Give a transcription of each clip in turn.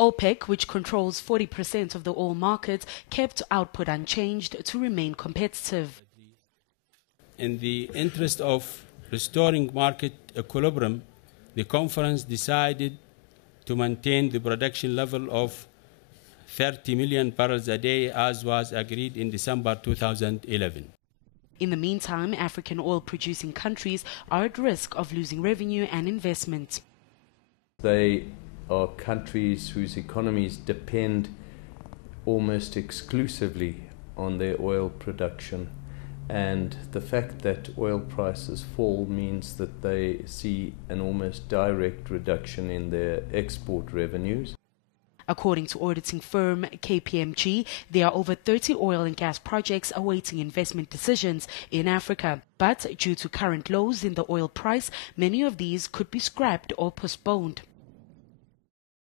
OPEC, which controls 40% of the oil market, kept output unchanged to remain competitive. In the interest of restoring market equilibrium, the conference decided to maintain the production level of 30 million barrels a day as was agreed in December 2011. In the meantime, African oil-producing countries are at risk of losing revenue and investment. They are countries whose economies depend almost exclusively on their oil production, and the fact that oil prices fall means that they see an almost direct reduction in their export revenues. According to auditing firm KPMG, there are over 30 oil and gas projects awaiting investment decisions in Africa. But due to current lows in the oil price, many of these could be scrapped or postponed.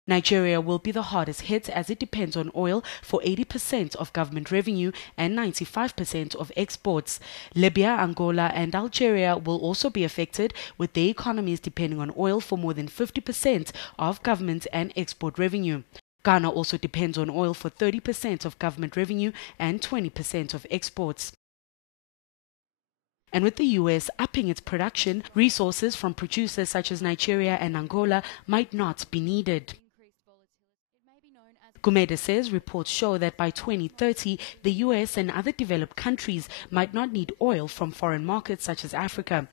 Nigeria will be the hardest hit as it depends on oil for 80% of government revenue and 95% of exports. Libya, Angola and Algeria will also be affected, with their economies depending on oil for more than 50% of government and export revenue. Ghana also depends on oil for 30% of government revenue and 20% of exports. And with the US upping its production, resources from producers such as Nigeria and Angola might not be needed. Gumede says reports show that by 2030, the US and other developed countries might not need oil from foreign markets such as Africa.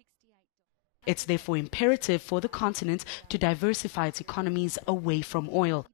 It's therefore imperative for the continent to diversify its economies away from oil.